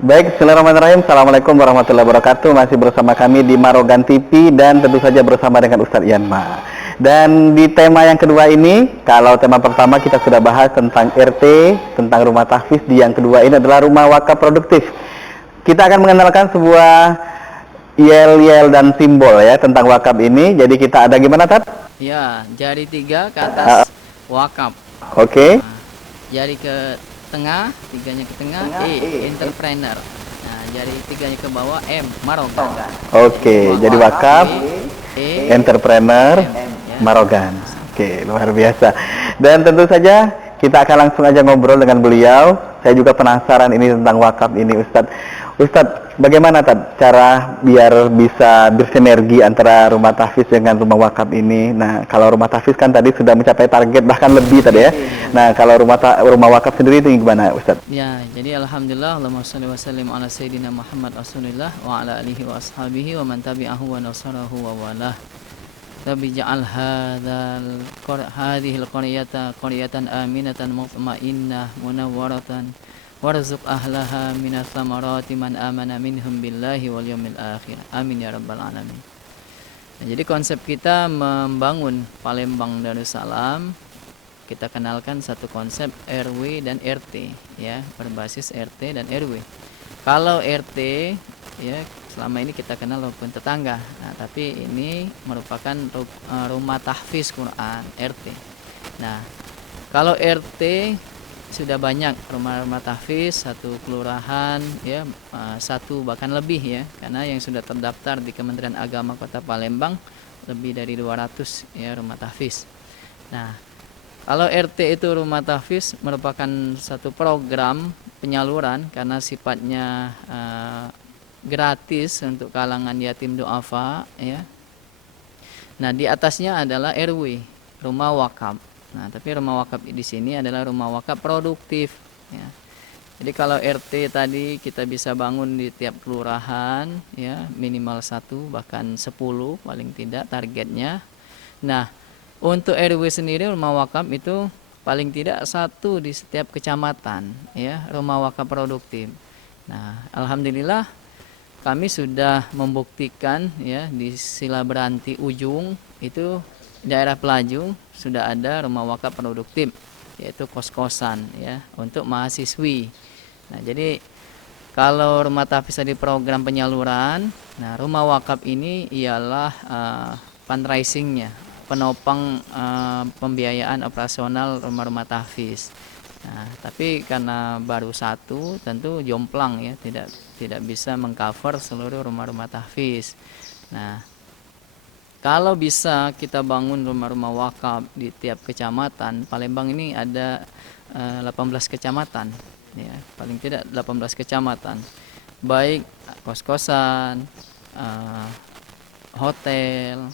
Baik, bismillahirrahmanirrahim. Assalamualaikum warahmatullahi wabarakatuh. Masih bersama kami di Marogan TV dan tentu saja bersama dengan Ustadz Yanma. Dan di tema yang kedua ini, kalau tema pertama kita sudah bahas tentang RT, tentang rumah tahfiz, di yang kedua ini adalah rumah wakaf produktif. Kita akan mengenalkan sebuah yel-yel dan simbol ya tentang wakaf ini. Jadi kita ada gimana, Tat? Ya, jari 3 ke atas wakaf. Oke. Nah, jari ke tengah, tiganya ke tengah, entrepreneur. Nah, jari 3-nya ke bawah, Marogan. Oke, jadi wakaf, entrepreneur, ya. Marogan. Oke, luar biasa. Dan tentu saja kita akan langsung aja ngobrol dengan beliau. Saya juga penasaran ini tentang wakaf ini, Ustadz. Ustadz, bagaimana cara biar bisa bersinergi antara rumah tahfiz dengan rumah wakaf ini? Nah, kalau rumah tahfiz kan tadi sudah mencapai target bahkan lebih tadi ya. Nah, kalau rumah wakaf sendiri itu gimana, Ustadz? Ya, jadi alhamdulillah, Allahumma shalli wa sallim ala sayyidina Muhammad Rasulullah wa ala alihi wa ashabihi wa man tabi'ahu wa nasarahu wa walah. Rabbi ja'al hadhil qaryatan aminatan mutma'innah munawwaratan warzuq ahlaha minas samarati man amana minhum billahi wal yawmil akhir. Amin ya rabbal alamin. Nah, jadi konsep kita membangun Palembang Darussalam, kita kenalkan satu konsep RW dan RT ya, berbasis RT dan RW. Kalau RT ya selama ini kita kenal rukun tetangga. Nah, tapi ini merupakan rumah tahfiz Quran RT. Nah, kalau RT sudah banyak rumah-rumah tahfiz, satu kelurahan ya, satu bahkan lebih ya, karena yang sudah terdaftar di Kementerian Agama Kota Palembang lebih dari 200 ya rumah tahfiz. Nah, kalau RT itu rumah tahfiz merupakan satu program penyaluran karena sifatnya gratis untuk kalangan yatim duafa ya. Nah, di atasnya adalah RW, rumah wakaf. Nah, tapi rumah wakaf di sini adalah rumah wakaf produktif ya. Jadi kalau RT tadi kita bisa bangun di tiap kelurahan ya, minimal 1 bahkan 10 paling tidak targetnya. Nah, untuk RW sendiri rumah wakaf itu paling tidak 1 di setiap kecamatan ya, rumah wakaf produktif. Nah, alhamdulillah kami sudah membuktikan ya di Silaberanti ujung itu daerah Pelaju sudah ada rumah wakaf produktif, yaitu kos-kosan ya untuk mahasiswi. Nah, jadi kalau rumah tahfiz di program penyaluran, nah rumah wakaf ini ialah fundraisingnya, penopang pembiayaan operasional rumah-rumah tahfiz. Nah, tapi karena baru 1 tentu jomplang ya, tidak bisa mengcover seluruh rumah-rumah tahfiz. Nah, kalau bisa kita bangun rumah-rumah wakaf di tiap kecamatan, Palembang ini ada 18 kecamatan ya, paling tidak 18 kecamatan. Baik kos-kosan, hotel,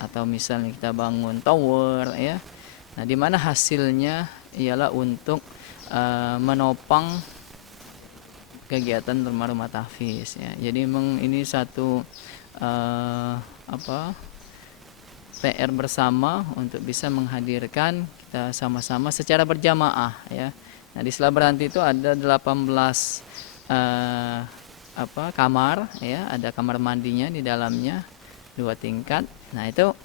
atau misalnya kita bangun tower ya. Nah, di mana hasilnya ialah untuk menopang kegiatan rumah-rumah tahfiz ya. Jadi memang ini satu PR bersama untuk bisa menghadirkan kita sama-sama secara berjamaah ya. Nah, di Silaberanti itu ada 18 kamar ya, ada kamar mandinya di dalamnya 2 tingkat. Nah, itu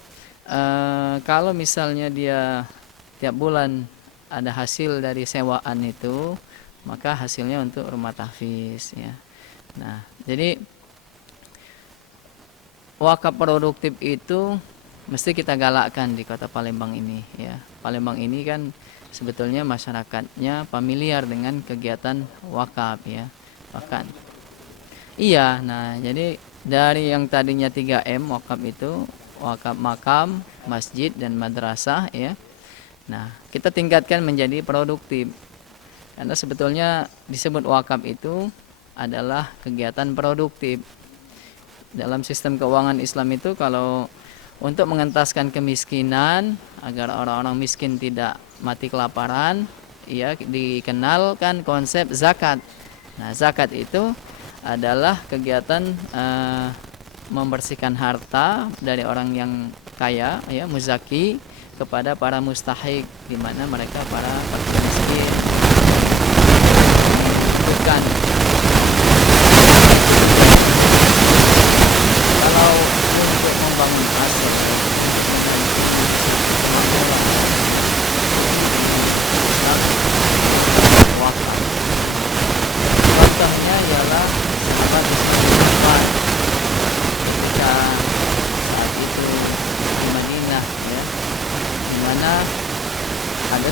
kalau misalnya dia tiap bulan ada hasil dari sewaan itu, maka hasilnya untuk rumah tahfiz ya. Nah, jadi wakaf produktif itu mesti kita galakkan di Kota Palembang ini ya. Palembang ini kan sebetulnya masyarakatnya familiar dengan kegiatan wakaf ya. Bahkan iya, nah jadi dari yang tadinya 3M wakaf itu, wakaf makam, masjid dan madrasah ya. Nah, kita tingkatkan menjadi produktif. Karena sebetulnya disebut wakaf itu adalah kegiatan produktif. Dalam sistem keuangan Islam itu kalau untuk mengentaskan kemiskinan agar orang-orang miskin tidak mati kelaparan, ya dikenalkan konsep zakat. Nah, zakat itu adalah kegiatan membersihkan harta dari orang yang kaya, ya muzaki, kepada para mustahik, di mana mereka para fakir miskin. Bukan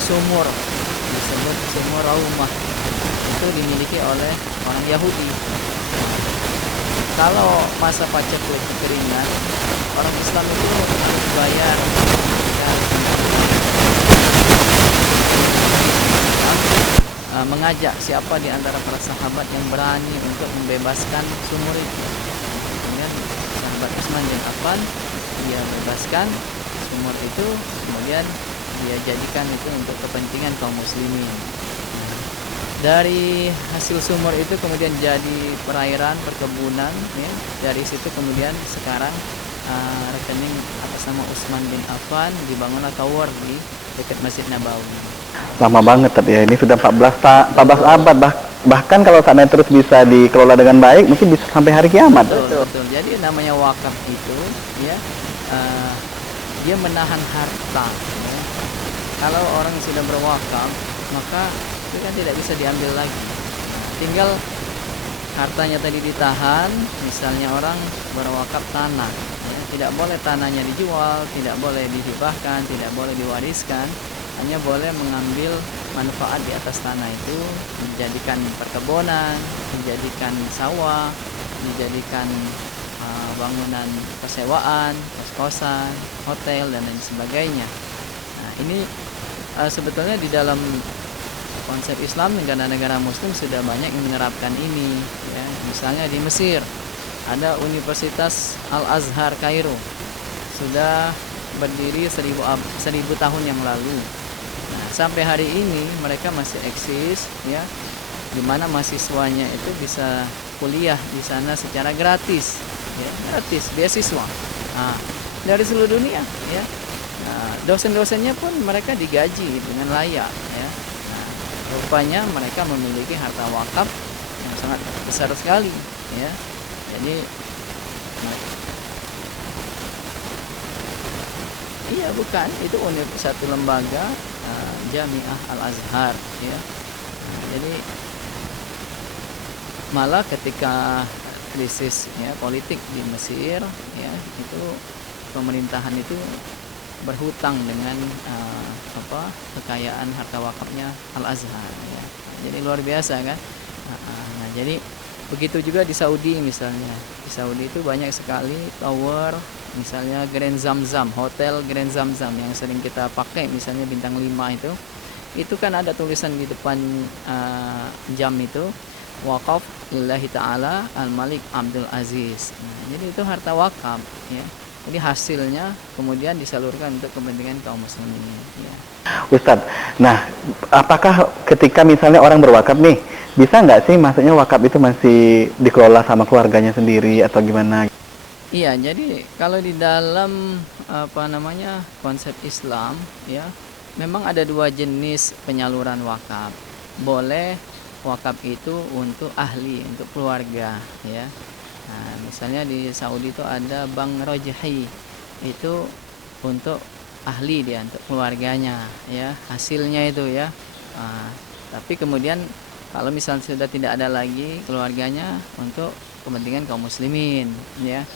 sumur disebut sumur Raumah, itu dimiliki oleh orang Yahudi. Kalau masa paceklik kekeringan, orang Islam itu harus bayar ya, mengajak siapa di antara para sahabat yang berani untuk membebaskan sumur itu. Kemudian sahabat Utsman bin Affan dia bebaskan sumur itu, kemudian dia jadikan itu untuk kepentingan kaum muslimin. Dari hasil sumur itu kemudian jadi perairan, perkebunan ya. Dari situ kemudian sekarang rekening atas nama Utsman bin Affan dibangunlah tower di dekat Masjid Nabawi. Lama banget ya, ini sudah 14 abad, bahkan kalau seandainya terus bisa dikelola dengan baik mungkin bisa sampai hari kiamat. Betul. Jadi namanya wakaf itu ya, dia menahan harta ya. Kalau orang sudah berwakaf maka itu kan tidak bisa diambil lagi. Tinggal hartanya tadi ditahan. Misalnya orang berwakaf tanah ya, tidak boleh tanahnya dijual, tidak boleh dihibahkan, tidak boleh diwariskan, hanya boleh mengambil manfaat di atas tanah itu, dijadikan perkebunan, dijadikan sawah, dijadikan bangunan persewaan, kos-kosan, hotel dan lain sebagainya. Nah, ini sebetulnya di dalam konsep Islam negara-negara Muslim sudah banyak yang menerapkan ini. Ya. Misalnya di Mesir ada Universitas Al-Azhar Kairo, sudah berdiri 1000 tahun yang lalu. Nah, sampai hari ini mereka masih eksis, ya, di mana mahasiswanya itu bisa kuliah di sana secara gratis, ya, gratis, beasiswa. Nah, dari seluruh dunia, ya. Nah, dosen-dosennya pun mereka digaji dengan layak, ya. Nah, rupanya mereka memiliki harta wakaf yang sangat besar sekali, ya. Jadi, iya bukan, itu satu lembaga Jamiah Al-Azhar, ya. Nah, jadi malah ketika krisis ya politik di Mesir, ya, itu pemerintahan itu berhutang dengan kekayaan harta wakafnya Al-Azhar, ya. Jadi luar biasa kan. Nah, jadi begitu juga di Saudi misalnya. Di Saudi itu banyak sekali tower, misalnya Grand Zamzam, hotel Grand Zamzam yang sering kita pakai, misalnya bintang 5 itu kan ada tulisan di depan jam itu, wakaf lillahi ta'ala al-malik Abdul Aziz. Nah, jadi itu harta wakaf, ya. Jadi hasilnya kemudian disalurkan untuk kepentingan kaum muslimin, ya. Ustadz, nah apakah ketika misalnya orang berwakaf nih, bisa nggak sih maksudnya wakaf itu masih dikelola sama keluarganya sendiri atau gimana? Iya, jadi kalau di dalam konsep Islam, ya, memang ada dua jenis penyaluran wakaf. Boleh wakaf itu untuk ahli, untuk keluarga, ya. Nah, misalnya di Saudi itu ada Bank Rajhi, itu untuk ahli dia, untuk keluarganya, ya, hasilnya itu, ya. Nah, tapi kemudian kalau misalnya sudah tidak ada lagi keluarganya, untuk kepentingan kaum muslimin, ya.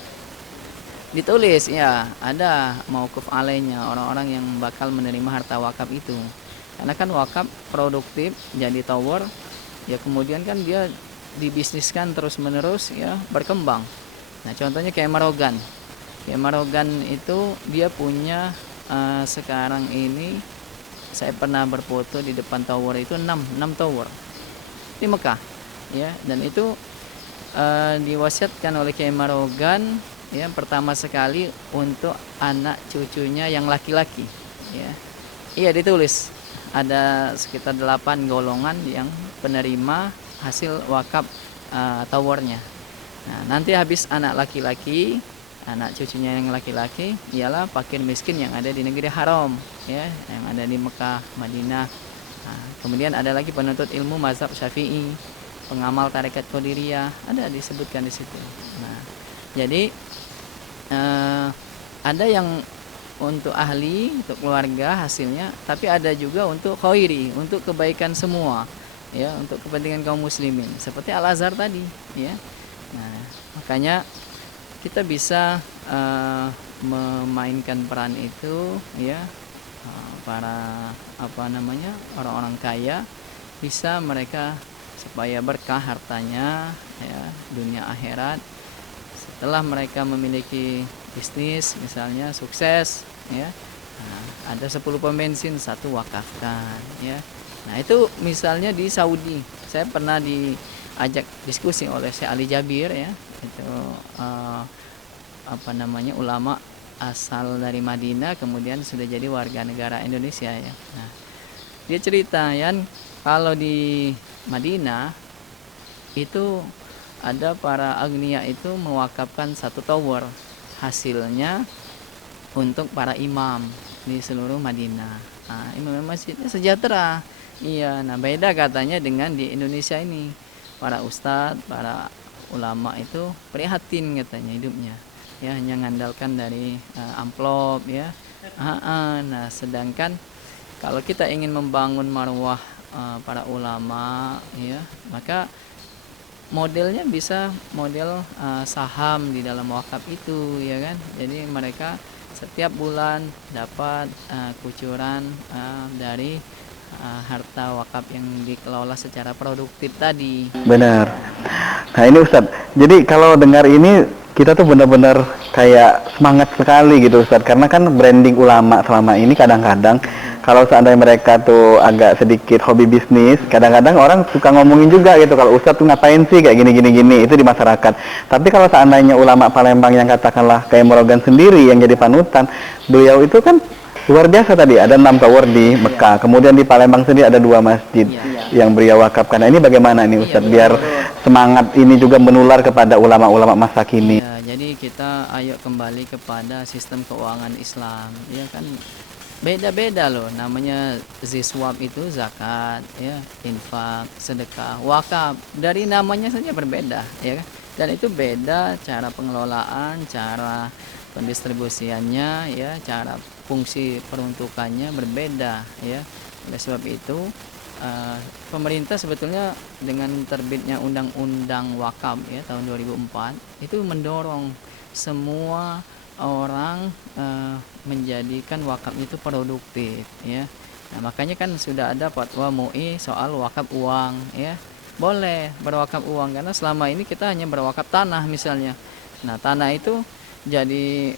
Ditulis, ya, ada mauquf alainya, orang-orang yang bakal menerima harta wakaf itu. Karena kan wakaf produktif, jadi tower, ya, kemudian kan dia dibisniskan terus-menerus, ya, berkembang. Nah, contohnya kayak Marogan. Kayak Marogan itu dia punya sekarang ini saya pernah berfoto di depan tower itu 6 tower di Mekah, ya, dan itu diwasiatkan oleh Kiai Marogan, ya, pertama sekali untuk anak cucunya yang laki-laki, ya. Iya, ditulis ada sekitar 8 golongan yang penerima hasil wakaf towernya. Nah, nanti habis anak laki-laki, anak cucunya yang laki-laki ialah fakir miskin yang ada di negeri haram, ya, yang ada di Mekah, Madinah. Nah, kemudian ada lagi penuntut ilmu mazhab Syafi'i, pengamal tarekat Qadiriyah, ada disebutkan di situ. Nah, jadi ada yang untuk ahli, untuk keluarga hasilnya, tapi ada juga untuk khairi, untuk kebaikan semua, ya, untuk kepentingan kaum muslimin, seperti Al-Azhar tadi, ya. Nah, makanya kita bisa memainkan peran itu, ya, para orang-orang kaya, bisa mereka supaya berkah hartanya, ya, dunia akhirat. Setelah mereka memiliki bisnis misalnya sukses, ya, nah, ada 10 pom bensin, 1 wakafkan, ya. Nah itu misalnya di Saudi, saya pernah diajak diskusi oleh Syekh Ali Jabir, ya, itu ulama asal dari Madinah, kemudian sudah jadi warga negara Indonesia, ya. Nah, dia cerita, ya, kalau di Madinah itu ada para agnia itu mewakafkan 1 tower, hasilnya untuk para imam di seluruh Madinah. Nah, imam masjidnya sejahtera. Iya, nah beda katanya dengan di Indonesia ini. Para ustadz, para ulama itu prihatin katanya hidupnya. Ya, hanya mengandalkan dari amplop, ya. Nah, sedangkan kalau kita ingin membangun marwah para ulama, ya, maka modelnya bisa model saham di dalam wakaf itu, ya kan. Jadi mereka setiap bulan dapat kucuran dari harta wakaf yang dikelola secara produktif tadi. Benar. Nah ini Ustadz, jadi kalau dengar ini kita tuh benar-benar kayak semangat sekali gitu Ustadz, karena kan branding ulama selama ini kadang-kadang kalau seandainya mereka tuh agak sedikit hobi bisnis, kadang-kadang orang suka ngomongin juga gitu, kalau Ustadz tuh ngapain sih kayak gini-gini itu di masyarakat. Tapi kalau seandainya ulama Palembang yang katakanlah kayak Morogan sendiri yang jadi panutan, beliau itu kan luar biasa tadi, ada 6 tower di Mekah, kemudian di Palembang sendiri ada 2 masjid yang beliau wakafkan. Nah, ini bagaimana ini Ustadz biar semangat ini juga menular kepada ulama-ulama masa kini? Ya, jadi kita ayo kembali kepada sistem keuangan Islam, ya kan. Beda-beda loh, namanya ziswab itu zakat, ya, infak, sedekah, wakaf. Dari namanya saja berbeda, ya kan. Dan itu beda cara pengelolaan, cara pendistribusiannya, ya, cara fungsi peruntukannya berbeda, ya. Oleh sebab itu pemerintah sebetulnya dengan terbitnya undang-undang wakaf, ya, tahun 2004 itu mendorong semua orang menjadikan wakaf itu produktif, ya. Nah, makanya kan sudah ada fatwa MUI soal wakaf uang, ya. Boleh berwakaf uang karena selama ini kita hanya berwakaf tanah misalnya. Nah, tanah itu jadi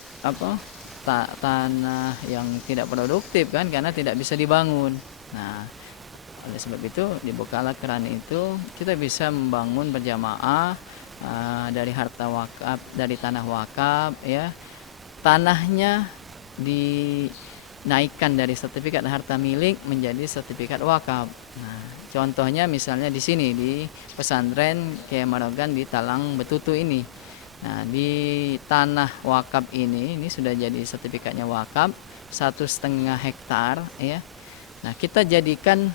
tanah yang tidak produktif kan, karena tidak bisa dibangun. Nah, oleh sebab itu dibukalah keran itu, kita bisa membangun berjamaah dari harta wakaf, dari tanah wakaf, ya. Tanahnya dinaikkan dari sertifikat harta milik menjadi sertifikat wakaf. Nah, contohnya misalnya di sini di pesantren Kiai Morogan di Talang Betutu ini. Nah, di tanah wakaf ini sudah jadi sertifikatnya wakaf 1,5 hektar, ya. Nah, kita jadikan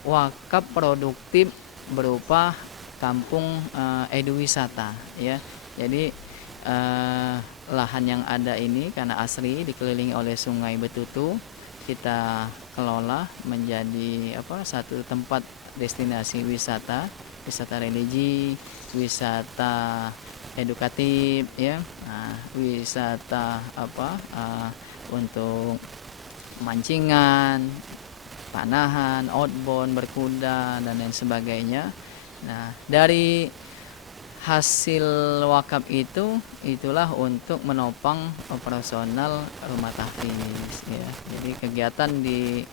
wakaf produktif berupa kampung eduwisata, ya. Jadi lahan yang ada ini karena asri dikelilingi oleh Sungai Betutu, kita kelola menjadi satu tempat destinasi wisata religi, wisata edukatif, ya. Nah, wisata untuk mancingan, panahan, outbound, berkuda dan lain sebagainya. Nah, dari hasil wakaf itulah untuk menopang operasional rumah tahfiz, ya. Jadi kegiatan di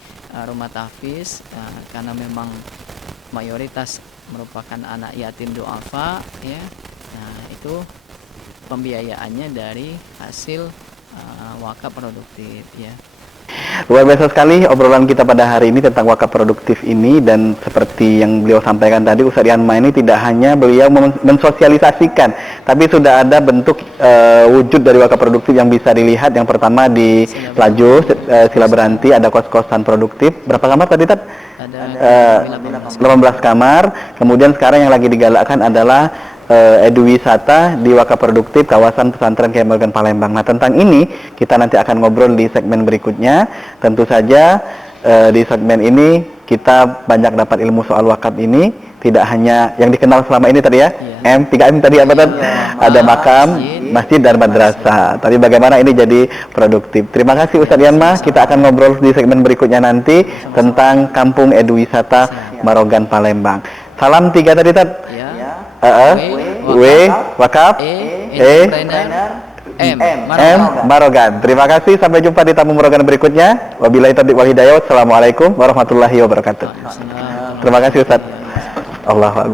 rumah tahfiz karena memang mayoritas merupakan anak yatim duafa, ya. Nah, itu pembiayaannya dari hasil wakaf produktif, ya. Luar biasa sekali obrolan kita pada hari ini tentang wakaf produktif ini, dan seperti yang beliau sampaikan tadi, Ustadz Yanma ini tidak hanya beliau mensosialisasikan, tapi sudah ada bentuk wujud dari wakaf produktif yang bisa dilihat. Yang pertama di Pelaju Sila Beranti ada kos-kosan produktif, berapa kamar tadi Tat? Ada 18 kamar. Kemudian sekarang yang lagi digalakkan adalah eduwisata di wakaf produktif kawasan pesantren Kiai Morogan Palembang. Nah, tentang ini kita nanti akan ngobrol di segmen berikutnya. Tentu saja di segmen ini kita banyak dapat ilmu soal wakaf ini. tidak hanya yang dikenal selama ini tadi ya, Iya. 3M tadi apa Tad? Ada makam, masjid, masjid dan madrasah. Tapi bagaimana ini jadi produktif. Terima kasih Ustadz Yanma. Kita akan ngobrol di segmen berikutnya nanti tentang Kampung Edu Wisata Marogan Palembang. Salam 3 tadi Tad. Ya. W, wakaf, Entrepreneur, M, Marogan. Terima kasih. Sampai jumpa di tamu Marogan berikutnya. Wabillahi taufiq wal hidayah. Wassalamualaikum warahmatullahi wabarakatuh. Waalaikumsalam. Terima kasih Ustaz. Allah